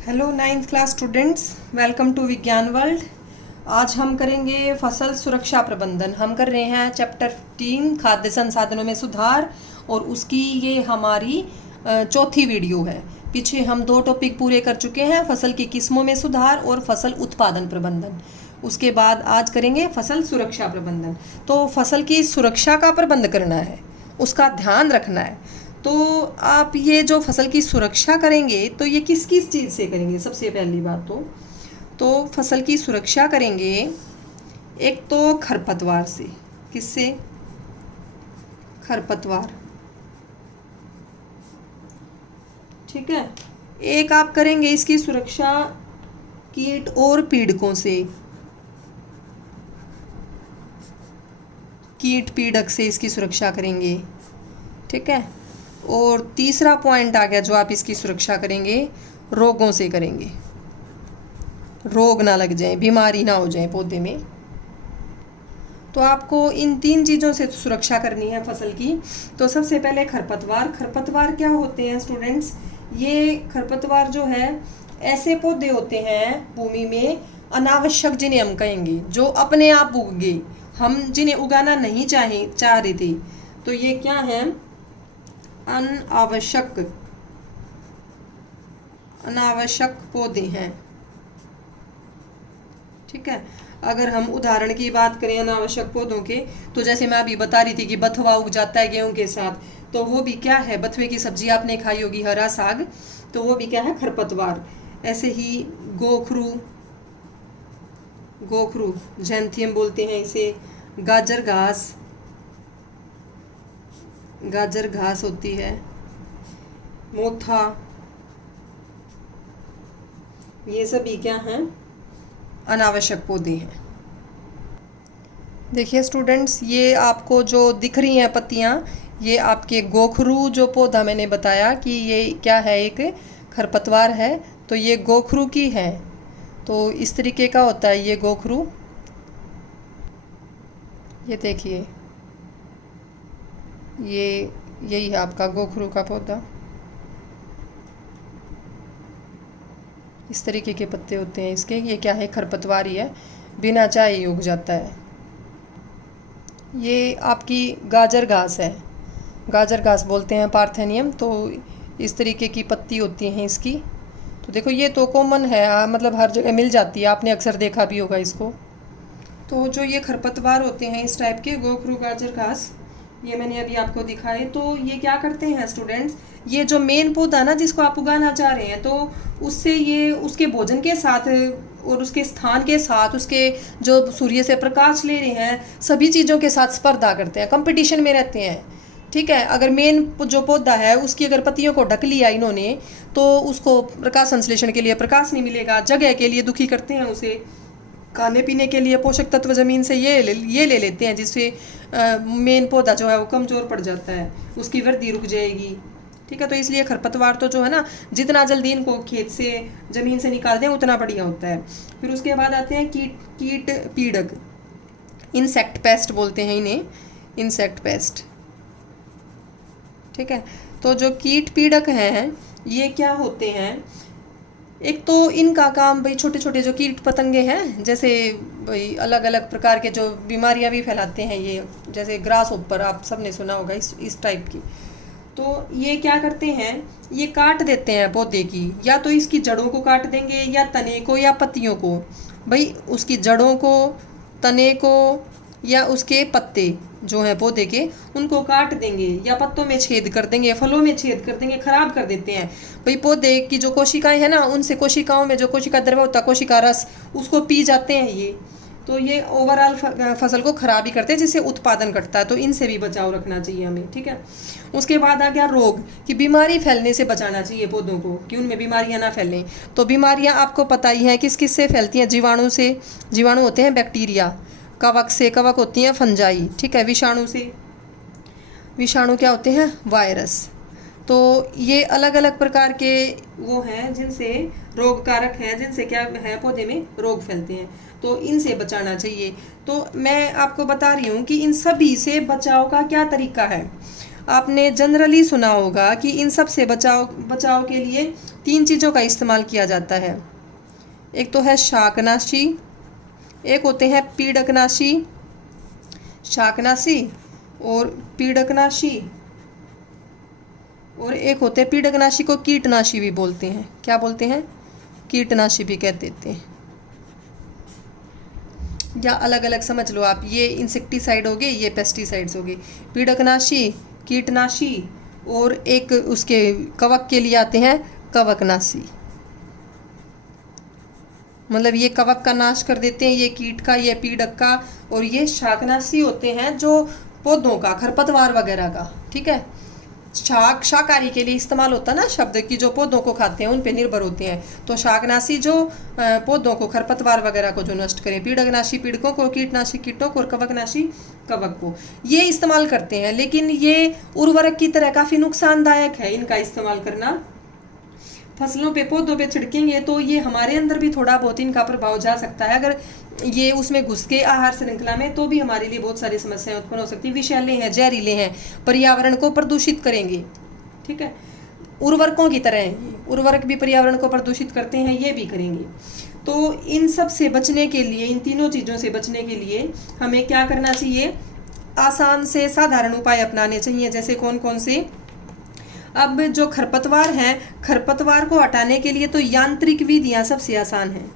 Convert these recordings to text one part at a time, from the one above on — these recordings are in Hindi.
Hello ninth class students, welcome to Vigyan World. आज हम करेंगे फसल सुरक्षा प्रबंधन। हम कर रहे हैं चैप्टर 15 खाद्य संसाधनों में सुधार, और उसकी ये हमारी चौथी वीडियो है। पीछे हम 2 टॉपिक पूरे कर चुके हैं, फसल की किस्मों में सुधार और फसल उत्पादन प्रबंधन। उसके बाद आज करेंगे फसल सुरक्षा प्रबंधन। तो फसल की सुरक्षा का प्रबंध करना है, उसका ध्यान रखना है। तो आप ये जो फसल की सुरक्षा करेंगे तो ये किस किस चीज़ से करेंगे? सबसे पहली बात तो फसल की सुरक्षा करेंगे एक तो खरपतवार से। किससे? खरपतवार, ठीक है। एक आप करेंगे इसकी सुरक्षा कीट और पीड़कों से। कीट पीड़क से इसकी सुरक्षा करेंगे, ठीक है। और तीसरा पॉइंट आ गया जो आप इसकी सुरक्षा करेंगे, रोगों से करेंगे। रोग ना लग जाए, बीमारी ना हो जाए पौधे में। तो आपको इन 3 चीज़ों से सुरक्षा करनी है फसल की। तो सबसे पहले खरपतवार। खरपतवार क्या होते हैं स्टूडेंट्स? ये खरपतवार जो है ऐसे पौधे होते हैं भूमि में अनावश्यक, जिन्हें हम कहेंगे जो अपने आप उग गए, हम जिन्हें उगाना नहीं चाह रहे थे। तो ये क्या है? अनावश्यक पौधे हैं, ठीक है। अगर हम उदाहरण की बात करें अनावश्यक पौधों के, तो जैसे मैं अभी बता रही थी कि बथुआ उग जाता है गेहूं के साथ, तो वो भी क्या है? बथुए की सब्जी आपने खाई होगी, हरा साग, तो वो भी क्या है? खरपतवार। ऐसे ही गोखरू, जैंथियम बोलते हैं इसे। गाजर घास होती है। मोथा, ये सभी क्या हैं? अनावश्यक पौधे हैं। देखिए स्टूडेंट्स, ये आपको जो दिख रही हैं पत्तियां, ये आपके गोखरू जो पौधा मैंने बताया कि ये क्या है, एक खरपतवार है, तो ये गोखरू की है। तो इस तरीके का होता है ये गोखरू। ये देखिए, ये यही है आपका गोखरू का पौधा। इस तरीके के पत्ते होते हैं इसके। ये क्या है? खरपतवार ही है, बिना चाहे ही उग जाता है। ये आपकी गाजर घास है, गाजर घास बोलते हैं, पार्थेनियम। तो इस तरीके की पत्ती होती हैं इसकी। तो देखो, ये तो कॉमन है, मतलब हर जगह मिल जाती है, आपने अक्सर देखा भी होगा इसको। तो जो ये खरपतवार होते हैं इस टाइप के, गोखरू, गाजर घास, ये मैंने अभी आपको दिखाए। तो ये क्या करते हैं स्टूडेंट्स? ये जो मेन पौधा ना जिसको आप उगाना चाह रहे हैं, तो उससे ये उसके भोजन के साथ और उसके स्थान के साथ, उसके जो सूर्य से प्रकाश ले रहे हैं, सभी चीज़ों के साथ स्पर्धा करते हैं, कंपटीशन में रहते हैं, ठीक है। अगर मेन जो पौधा है उसकी अगर पत्तियों को ढक लिया इन्होंने, तो उसको प्रकाश संश्लेषण के लिए प्रकाश नहीं मिलेगा, जगह के लिए दुखी करते हैं उसे, खाने पीने के लिए पोषक तत्व ज़मीन से ये ले लेते हैं, जिससे मेन पौधा जो है वो कमज़ोर पड़ जाता है, उसकी वृद्धि रुक जाएगी, ठीक है। तो इसलिए खरपतवार तो जो है ना, जितना जल्दी इनको खेत से, ज़मीन से निकाल दें उतना बढ़िया होता है। फिर उसके बाद आते हैं कीट पीड़क, इंसेक्ट पेस्ट बोलते हैं इन्हें, इंसेक्ट पेस्ट, ठीक है। तो जो कीट पीड़क हैं ये क्या होते हैं? एक तो इनका काम भाई, छोटे छोटे जो कीट पतंगे हैं, जैसे भाई अलग अलग प्रकार के जो बीमारियां भी फैलाते हैं, ये जैसे ग्रास ऊपर आप सबने सुना होगा इस टाइप की। तो ये क्या करते हैं? ये काट देते हैं पौधे की, या तो इसकी जड़ों को काट देंगे, या तने को, या पत्तियों को। भाई उसकी जड़ों को, तने को, या उसके पत्ते जो हैं पौधे के, उनको काट देंगे, या पत्तों में छेद कर देंगे, फलों में छेद कर देंगे, खराब कर देते हैं। भाई पौधे की जो कोशिकाएं हैं ना, उनसे कोशिकाओं में जो कोशिका द्रव्य होता है, कोशिका रस, उसको पी जाते हैं ये। तो ये ओवरऑल फसल को खराब ही करते हैं, जिससे उत्पादन घटता है। तो इनसे भी बचाव रखना चाहिए हमें, ठीक है। उसके बाद आ गया रोग, कि बीमारी फैलने से बचाना चाहिए पौधों को, कि उनमें बीमारियां ना फैलें। तो बीमारियां आपको पता ही हैं किस किस से फैलती हैं। जीवाणु से, जीवाणु होते हैं बैक्टीरिया। कवक से, कवक होती हैं फंजाई, ठीक है। विषाणु से, विषाणु क्या होते हैं? वायरस। तो ये अलग अलग प्रकार के वो हैं जिनसे रोग कारक हैं, जिनसे क्या है, पौधे में रोग फैलते हैं। तो इनसे बचाना चाहिए। तो मैं आपको बता रही हूँ कि इन सभी से बचाव का क्या तरीका है। आपने जनरली सुना होगा कि इन सब से बचाव के लिए तीन चीज़ों का इस्तेमाल किया जाता है। एक तो है शाकनाशी, एक होते हैं पीड़कनाशी, शाकनाशी और पीड़कनाशी, और एक होते हैं पीड़कनाशी को कीटनाशी भी बोलते हैं। क्या बोलते हैं? कीटनाशी भी कह देते हैं, या अलग अलग समझ लो आप। ये इंसेक्टिसाइड हो गए, ये पेस्टिसाइड्स हो गए। पीड़कनाशी, कीटनाशी, और एक उसके कवक के लिए आते हैं कवकनाशी। मतलब ये कवक का नाश कर देते हैं, ये कीट का, ये पीड़क का। और ये शाकनाशी होते हैं जो पौधों का, खरपतवार वगैरह का। ठीक है, शाकाहारी के लिए इस्तेमाल होता है ना शब्द, की जो पौधों को खाते हैं उन पे निर्भर होते हैं। तो शाकनाशी जो पौधों को, खरपतवार वगैरह को जो नष्ट करे, पीड़कनाशी पीड़कों को, कीटनाशी कीटों को, और कवकनाशी कवक को, ये इस्तेमाल करते हैं। लेकिन ये उर्वरक की तरह काफ़ी नुकसानदायक है इनका इस्तेमाल करना। फसलों पे, पौधों पे छिड़केंगे तो ये हमारे अंदर भी थोड़ा बहुत इनका प्रभाव जा सकता है। अगर ये उसमें घुस के आहार श्रृंखला में, तो भी हमारे लिए बहुत सारी समस्याएं उत्पन्न हो सकती हैं। विषैले हैं, जहरीले हैं, पर्यावरण को प्रदूषित करेंगे। ठीक है, उर्वरकों की तरह उर्वरक भी पर्यावरण को प्रदूषित करते हैं, ये भी करेंगे। तो इन सब से बचने के लिए, इन तीनों चीज़ों से बचने के लिए हमें क्या करना चाहिए? आसान से साधारण उपाय अपनाने चाहिए। जैसे कौन कौन से? अब जो खरपतवार हैं, खरपतवार को हटाने के लिए तो यांत्रिक विधियां सबसे आसान है।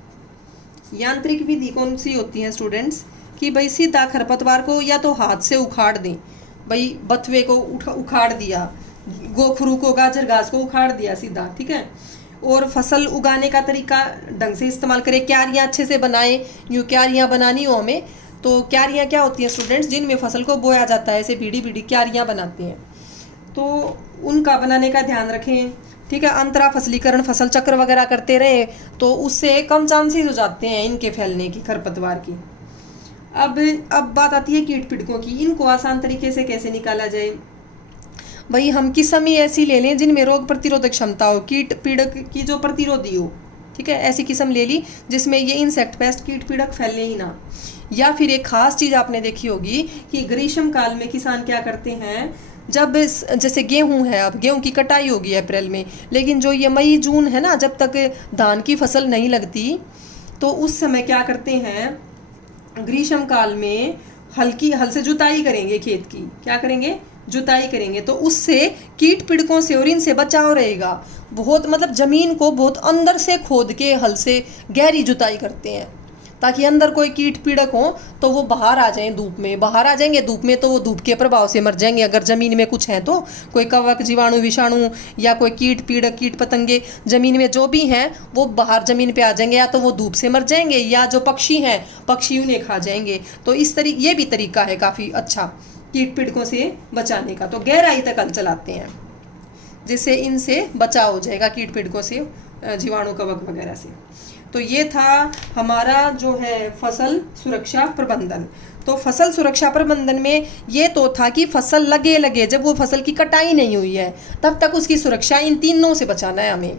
यांत्रिक विधि कौन सी होती है स्टूडेंट्स? कि भाई सीधा खरपतवार को या तो हाथ से उखाड़ दें, भाई बथुए को उखाड़ दिया, गोखरू को, गाजर घास को उखाड़ दिया सीधा। ठीक है, और फसल उगाने का तरीका ढंग से इस्तेमाल करें, क्यारियाँ अच्छे से बनाएं। यूँ क्यारियाँ बनानी हो हमें, तो क्यारियाँ क्या होती हैं स्टूडेंट्स? जिनमें फसल को बोया जाता है, ऐसे बीड़ी बीड़ी क्यारियाँ बनाते हैं, तो उनका बनाने का ध्यान रखें। ठीक है, अंतरा फसलीकरण, फसल चक्र वगैरह करते रहे, तो उससे कम चांसेस हो जाते हैं इनके फैलने की, खरपतवार की। अब बात आती है कीट पीड़कों की। इनको आसान तरीके से कैसे निकाला जाए? भाई हम किस्म ही ऐसी ले लें जिनमें रोग प्रतिरोधक क्षमता हो, कीट पीड़क की जो प्रतिरोधी हो। ठीक है, ऐसी किस्म ले ली जिसमें ये इंसेक्ट पेस्ट, कीट पीड़क फैलने ही ना। या फिर एक खास चीज़ आपने देखी होगी कि ग्रीष्म काल में किसान क्या करते हैं, जब जैसे गेहूं है, अब गेहूं की कटाई होगी अप्रैल में, लेकिन जो ये मई जून है ना, जब तक धान की फसल नहीं लगती, तो उस समय क्या करते हैं? ग्रीष्म काल में हल से जुताई करेंगे खेत की। क्या करेंगे? जुताई करेंगे। तो उससे कीट पीड़कों से और इनसे बचाव रहेगा। बहुत मतलब जमीन को बहुत अंदर से खोद के हल से गहरी जुताई करते हैं, ताकि अंदर कोई कीट पीड़क हो तो वो बाहर आ जाएं धूप में। बाहर आ जाएंगे धूप में तो वो धूप के प्रभाव से मर जाएंगे। अगर ज़मीन में कुछ है तो कोई कवक, जीवाणु, विषाणु या कोई कीट पीड़क, कीट पतंगे ज़मीन में जो भी हैं वो बाहर ज़मीन पे आ जाएंगे, या तो वो धूप से मर जाएंगे, या जो पक्षी हैं, पक्षी उन्हें खा जाएंगे। तो इस ये भी तरीका है काफ़ी अच्छा कीट पीड़कों से बचाने का। तो गहराई तक हल चलाते हैं जिससे इनसे बचाव हो जाएगा, कीट पीड़कों से, जीवाणु, कवक वगैरह से। तो ये था हमारा जो है फसल सुरक्षा प्रबंधन। तो फसल सुरक्षा प्रबंधन में ये तो था कि फसल लगे जब वो फसल की कटाई नहीं हुई है तब तक उसकी सुरक्षा इन तीनों से बचाना है हमें।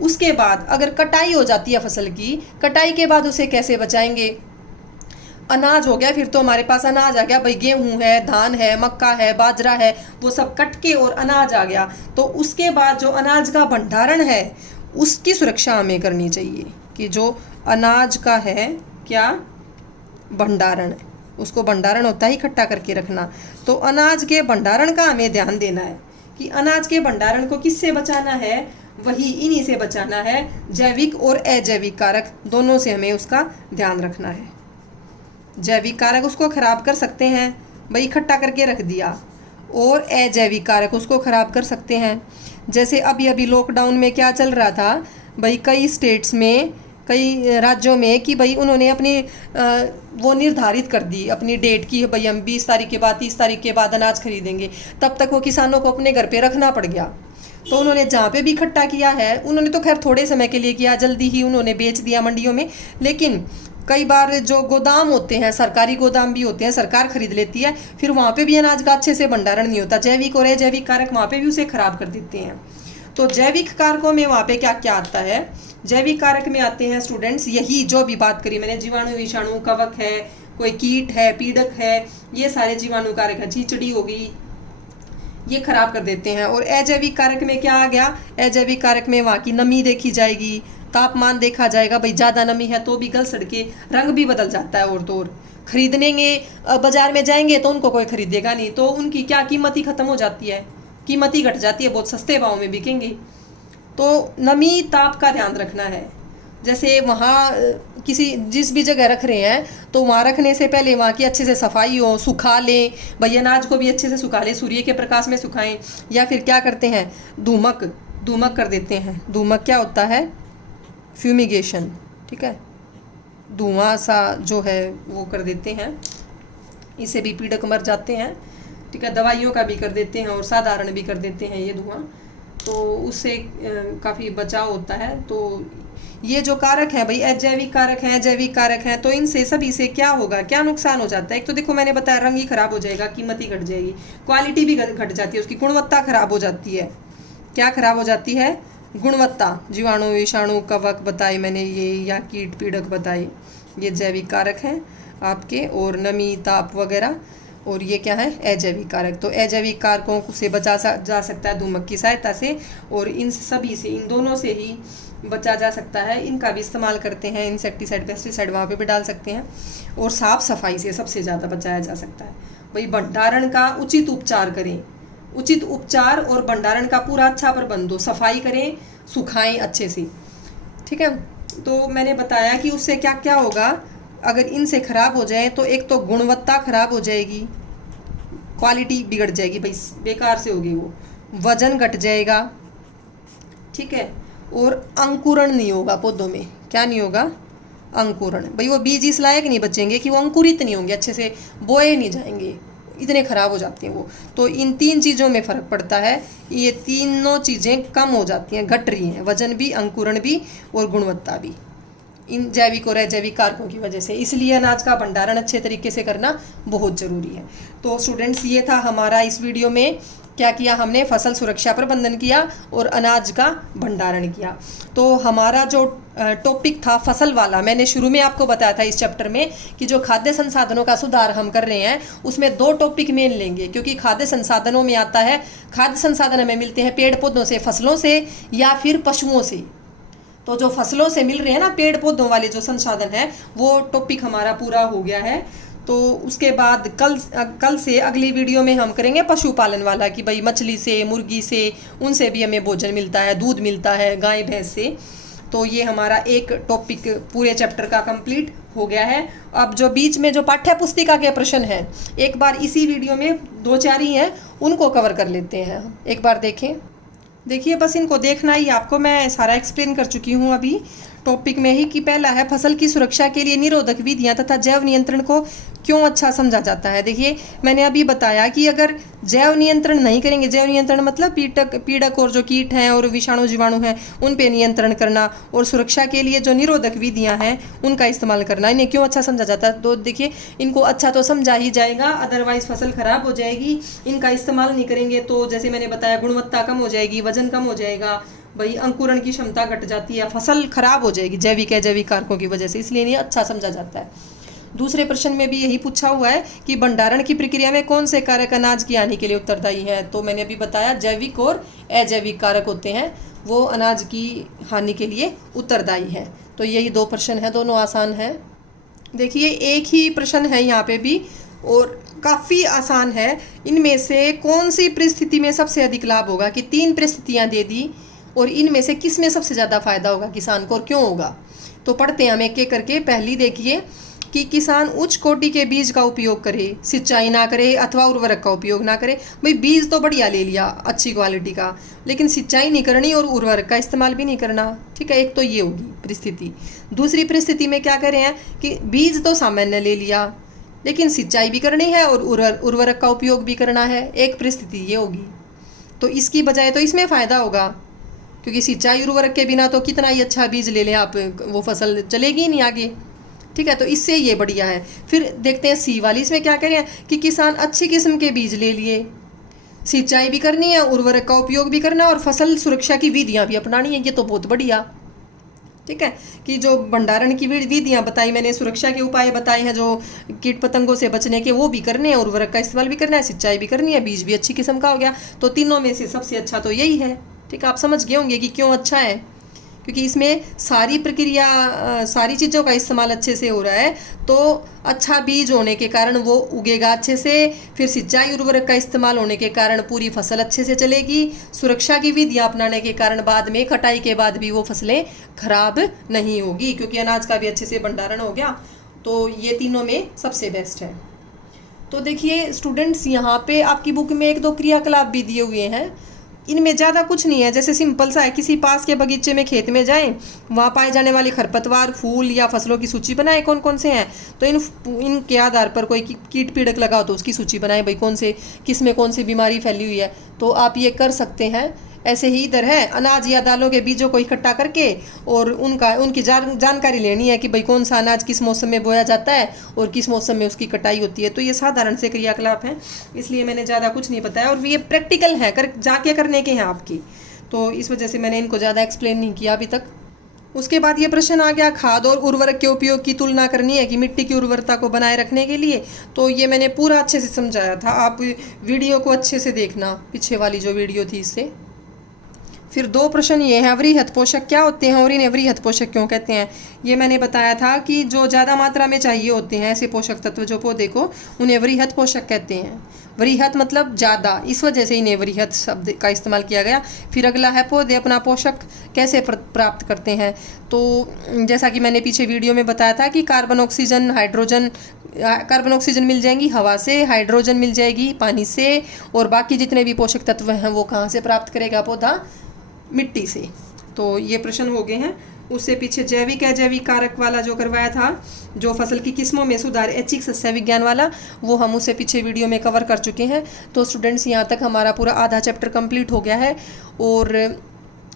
उसके बाद अगर कटाई हो जाती है फसल की, कटाई के बाद उसे कैसे बचाएंगे? अनाज हो गया, फिर तो हमारे पास अनाज आ गया, भाई गेहूं है, धान है, मक्का है, बाजरा है, वो सब कट के और अनाज आ गया। तो उसके बाद जो अनाज का भंडारण है उसकी सुरक्षा हमें करनी चाहिए, कि जो अनाज का है क्या भंडारण है, उसको भंडारण होता है इकट्ठा करके रखना। तो अनाज के भंडारण का हमें ध्यान देना है कि अनाज के भंडारण को किससे बचाना है? वही इन्हीं से बचाना है, जैविक और अजैविक कारक दोनों से हमें उसका ध्यान रखना है। जैविक कारक उसको खराब कर सकते हैं, भाई इकट्ठा करके रख दिया, और अजैविक कारक उसको खराब कर सकते हैं। जैसे अभी लॉकडाउन में क्या चल रहा था, भाई कई स्टेट्स में, कई राज्यों में, कि भाई उन्होंने अपनी वो निर्धारित कर दी अपनी डेट की, भाई हम 20 तारीख के बाद, 30 तारीख के बाद अनाज खरीदेंगे। तब तक वो किसानों को अपने घर पे रखना पड़ गया। तो उन्होंने जहाँ पे भी इकट्ठा किया है, उन्होंने तो खैर थोड़े समय के लिए किया, जल्दी ही उन्होंने बेच दिया मंडियों में। लेकिन कई बार जो गोदाम होते हैं, सरकारी गोदाम भी होते हैं, सरकार खरीद लेती है, फिर वहाँ पे भी अनाज का अच्छे से भंडारण नहीं होता। जैविक और अजैविक कारक वहाँ पे भी उसे खराब कर देते हैं। तो जैविक कारकों में वहाँ पे क्या क्या आता है? जैविक कारक में आते हैं स्टूडेंट्स यही जो भी बात करी मैंने, जीवाणु, विषाणु, कवक है, कोई कीट है, पीड़क है, ये सारे जीवाणु कारक है। चीचड़ी होगी, ये खराब कर देते हैं। और अजैविक कारक में क्या आ गया, अजैविक कारक में वहाँ की नमी देखी जाएगी, तापमान देखा जाएगा, भाई ज़्यादा नमी है तो भी गल सड़ के रंग भी बदल जाता है। और तो और खरीदने बाजार में जाएंगे तो उनको कोई खरीदेगा नहीं, तो उनकी क्या कीमत ही खत्म हो जाती है, कीमत ही घट जाती है, बहुत सस्ते भाव में बिकेंगे। तो नमी ताप का ध्यान रखना है। जैसे वहाँ किसी जिस भी जगह रख रहे हैं तो वहाँ रखने से पहले वहाँ की अच्छे से सफाई हो, सुखा लें, भाई अनाज को भी अच्छे से सुखा लें, सूर्य के प्रकाश में सुखाएं, या फिर क्या करते हैं धूमक कर देते हैं। धूमक क्या होता है, फ्यूमिगेशन, ठीक है, धुआं सा जो है वो कर देते हैं, इससे भी पीड़क मर जाते हैं, ठीक है। दवाइयों का भी कर देते हैं और साधारण भी कर देते हैं ये धुआं, तो उससे काफ़ी बचाव होता है। तो ये जो कारक हैं भाई, अजैविक कारक हैं, जैविक कारक हैं, तो इनसे सभी से क्या होगा, क्या नुकसान हो जाता है। एक तो देखो मैंने बताया रंग ही खराब हो जाएगा, कीमत ही घट जाएगी, क्वालिटी भी घट जाती है, उसकी गुणवत्ता खराब हो जाती है। क्या खराब हो जाती है, गुणवत्ता। जीवाणु, विषाणु, कवक बताए मैंने ये, या कीट पीड़क बताए, ये जैविक कारक हैं आपके, और नमी, ताप वगैरह। और ये क्या है, अजैविक कारक। तो अजैविक कारकों से बचा जा सकता है धूमक की सहायता से, और इन सभी से, इन दोनों से ही बचा जा सकता है। इनका भी इस्तेमाल करते हैं, इंसेक्टिसाइड, पेस्टिसाइड वहाँ पे भी डाल सकते हैं। और साफ सफाई से सबसे ज़्यादा बचाया जा सकता है। भाई भंडारण का उचित उपचार करें, उचित उपचार और भंडारण का पूरा अच्छा प्रबंध हो, सफाई करें, सुखाएं अच्छे से, ठीक है। तो मैंने बताया कि उससे क्या क्या होगा, अगर इनसे खराब हो जाए तो एक तो गुणवत्ता खराब हो जाएगी, क्वालिटी बिगड़ जाएगी, भाई बेकार से होगी वो, वजन घट जाएगा, ठीक है। और अंकुरण नहीं होगा पौधों में, क्या नहीं होगा, अंकुरण। भाई वो बीज इस लायक नहीं बचेंगे कि वो अंकुरित नहीं होंगे, अच्छे से बोए नहीं जाएंगे, इतने खराब हो जाते हैं वो। तो इन 3 चीज़ों में फ़र्क पड़ता है, ये तीनों चीज़ें कम हो जाती हैं, घट रही हैं, वजन भी, अंकुरण भी और गुणवत्ता भी, इन जैविक और अजैविक कारकों की वजह से। इसलिए अनाज का भंडारण अच्छे तरीके से करना बहुत ज़रूरी है। तो स्टूडेंट्स, ये था हमारा इस वीडियो में, क्या किया हमने, फसल सुरक्षा प्रबंधन किया और अनाज का भंडारण किया। तो हमारा जो टॉपिक था फसल वाला, मैंने शुरू में आपको बताया था इस चैप्टर में कि जो खाद्य संसाधनों का सुधार हम कर रहे हैं उसमें 2 टॉपिक मेन लेंगे, क्योंकि खाद्य संसाधनों में आता है, खाद्य संसाधन हमें मिलते हैं पेड़ पौधों से, फसलों से या फिर पशुओं से। तो जो फसलों से मिल रहे हैं ना, पेड़ पौधों वाले जो संसाधन है, वो टॉपिक हमारा पूरा हो गया है। तो उसके बाद कल से अगली वीडियो में हम करेंगे पशुपालन वाला, कि भाई मछली से, मुर्गी से, उनसे भी हमें भोजन मिलता है, दूध मिलता है गाय भैंस से। तो ये हमारा एक टॉपिक पूरे चैप्टर का कंप्लीट हो गया है। अब जो बीच में जो पाठ्य पुस्तिका के प्रश्न हैं, एक बार इसी वीडियो में 2-4 ही हैं, उनको कवर कर लेते हैं। एक बार देखें, देखिए बस इनको देखना ही, आपको मैं सारा एक्सप्लेन कर चुकी हूँ अभी टॉपिक में ही। कि पहला है, फसल की सुरक्षा के लिए निरोधक विधियां तथा जैव नियंत्रण को क्यों अच्छा समझा जाता है। देखिए मैंने अभी बताया कि अगर जैव नियंत्रण नहीं करेंगे, जैव नियंत्रण मतलब पीड़क और जो कीट हैं और विषाणु जीवाणु हैं उन पे नियंत्रण करना, और सुरक्षा के लिए जो निरोधक विधियां हैं उनका इस्तेमाल करना, इन्हें क्यों अच्छा समझा जाता है। तो देखिए इनको अच्छा तो समझा ही जाएगा, अदरवाइज फसल खराब हो जाएगी। इनका इस्तेमाल नहीं करेंगे तो जैसे मैंने बताया, गुणवत्ता कम हो जाएगी, वजन कम हो जाएगा, भाई अंकुरण की क्षमता घट जाती है, फसल खराब हो जाएगी जैविक अजैविक कारकों की वजह से, इसलिए इन्हें अच्छा समझा जाता है। दूसरे प्रश्न में भी यही पूछा हुआ है कि भंडारण की प्रक्रिया में कौन से कारक अनाज की हानि के लिए उत्तरदायी हैं। तो मैंने अभी बताया जैविक और अजैविक कारक होते हैं, वो अनाज की हानि के लिए उत्तरदायी हैं। तो यही 2 प्रश्न हैं, दोनों आसान हैं। देखिए एक ही प्रश्न है यहाँ पे भी और काफ़ी आसान है। इनमें से कौन सी परिस्थिति में सबसे अधिक लाभ होगा, कि 3 परिस्थितियाँ दे दी और इनमें से किस में सबसे ज़्यादा फायदा होगा किसान को और क्यों होगा। तो पढ़ते हैं हम एक एक करके। पहली देखिए कि किसान उच्च कोटि के बीज का उपयोग करे, सिंचाई ना करे अथवा उर्वरक का उपयोग ना करे। भाई बीज तो बढ़िया ले लिया अच्छी क्वालिटी का, लेकिन सिंचाई नहीं करनी और उर्वरक का इस्तेमाल भी नहीं करना, ठीक है। एक तो ये होगी परिस्थिति। दूसरी परिस्थिति में क्या करें हैं कि बीज तो सामान्य ले लिया लेकिन सिंचाई भी करनी है और उर्वरक का उपयोग भी करना है, एक परिस्थिति ये होगी। तो इसकी बजाय तो इसमें फ़ायदा होगा, क्योंकि सिंचाई उर्वरक के बिना तो कितना ही अच्छा बीज ले लें आप, वो फसल चलेगी नहीं आगे, ठीक है। तो इससे ये बढ़िया है। फिर देखते हैं सी वाली, इसमें क्या करें कि किसान अच्छी किस्म के बीज ले लिए, सिंचाई भी करनी है, उर्वरक का उपयोग भी करना है और फसल सुरक्षा की विधियाँ भी अपनानी है, ये तो बहुत बढ़िया। ठीक है, कि जो भंडारण की विधियां बताई मैंने, सुरक्षा के उपाय बताए हैं जो कीट पतंगों से बचने के, वो भी करने हैं, उर्वरक का इस्तेमाल भी करना है, सिंचाई भी करनी है, बीज भी अच्छी किस्म का हो गया। तो तीनों में से सबसे अच्छा तो यही है। ठीक है, आप समझ गए होंगे कि क्यों अच्छा है, क्योंकि इसमें सारी प्रक्रिया, सारी चीज़ों का इस्तेमाल अच्छे से हो रहा है। तो अच्छा बीज होने के कारण वो उगेगा अच्छे से, फिर सिंचाई उर्वरक का इस्तेमाल होने के कारण पूरी फसल अच्छे से चलेगी, सुरक्षा की विधियाँ अपनाने के कारण बाद में कटाई के बाद भी वो फसलें खराब नहीं होगी, क्योंकि अनाज का भी अच्छे से भंडारण हो गया। तो ये तीनों में सबसे बेस्ट है। तो देखिए स्टूडेंट्स, यहाँ पे आपकी बुक में एक दो क्रियाकलाप भी दिए हुए हैं, इनमें ज़्यादा कुछ नहीं है। जैसे सिंपल सा है, किसी पास के बगीचे में, खेत में जाएं, वहाँ पाए जाने वाले खरपतवार, फूल या फसलों की सूची बनाएं कौन कौन से हैं। तो इनके आधार पर कोई कीट पीड़क लगाओ तो उसकी सूची बनाएं, भाई कौन से, किस में कौन सी बीमारी फैली हुई है। तो आप ये कर सकते हैं। ऐसे ही इधर है, अनाज या दालों के बीजों को इकट्ठा करके और उनकी जानकारी लेनी है कि भाई कौन सा अनाज किस मौसम में बोया जाता है और किस मौसम में उसकी कटाई होती है। तो ये साधारण से क्रियाकलाप हैं, इसलिए मैंने ज़्यादा कुछ नहीं बताया, और ये प्रैक्टिकल है, जाके करने के हैं आपकी, तो इस वजह से मैंने इनको ज़्यादा एक्सप्लेन नहीं किया अभी तक। उसके बाद ये प्रश्न आ गया, खाद और उर्वरक के उपयोग की तुलना करनी है कि मिट्टी की उर्वरता को बनाए रखने के लिए। तो ये मैंने पूरा अच्छे से समझाया था, आप वीडियो को अच्छे से देखना, पीछे वाली जो वीडियो थी इससे। फिर दो प्रश्न ये हैं, वृहत पोषक क्या होते हैं और इन्हें वृहत पोषक क्यों कहते हैं। ये मैंने बताया था कि जो ज़्यादा मात्रा में चाहिए होते हैं ऐसे पोषक तत्व जो पौधे को, उन्हें वृहत पोषक कहते हैं। वृहत मतलब ज़्यादा, इस वजह से इन्हें वृहत शब्द का इस्तेमाल किया गया। फिर अगला है, पौधे अपना पोषक कैसे प्राप्त करते हैं। तो जैसा कि मैंने पीछे वीडियो में बताया था कि कार्बन ऑक्सीजन मिल जाएंगी हवा से, हाइड्रोजन मिल जाएगी पानी से, और बाकी जितने भी पोषक तत्व हैं वो कहाँ से प्राप्त करेगा पौधा, मिट्टी से। तो ये प्रश्न हो गए हैं। उससे पीछे जैविक अजैविक कारक वाला जो करवाया था, जो फसल की किस्मों में सुधार, ऐच्छिक सस्य विज्ञान वाला, वो हम उससे पीछे वीडियो में कवर कर चुके हैं। तो स्टूडेंट्स, यहाँ तक हमारा पूरा आधा चैप्टर कंप्लीट हो गया है। और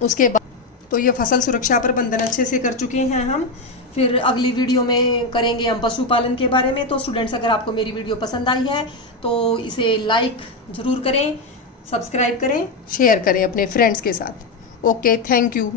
उसके बाद तो ये फसल सुरक्षा प्रबंधन अच्छे से कर चुके हैं हम। फिर अगली वीडियो में करेंगे हम पशुपालन के बारे में। तो स्टूडेंट्स, अगर आपको मेरी वीडियो पसंद आई है तो इसे लाइक ज़रूर करें, सब्सक्राइब करें, शेयर करें अपने फ्रेंड्स के साथ। Okay, thank you.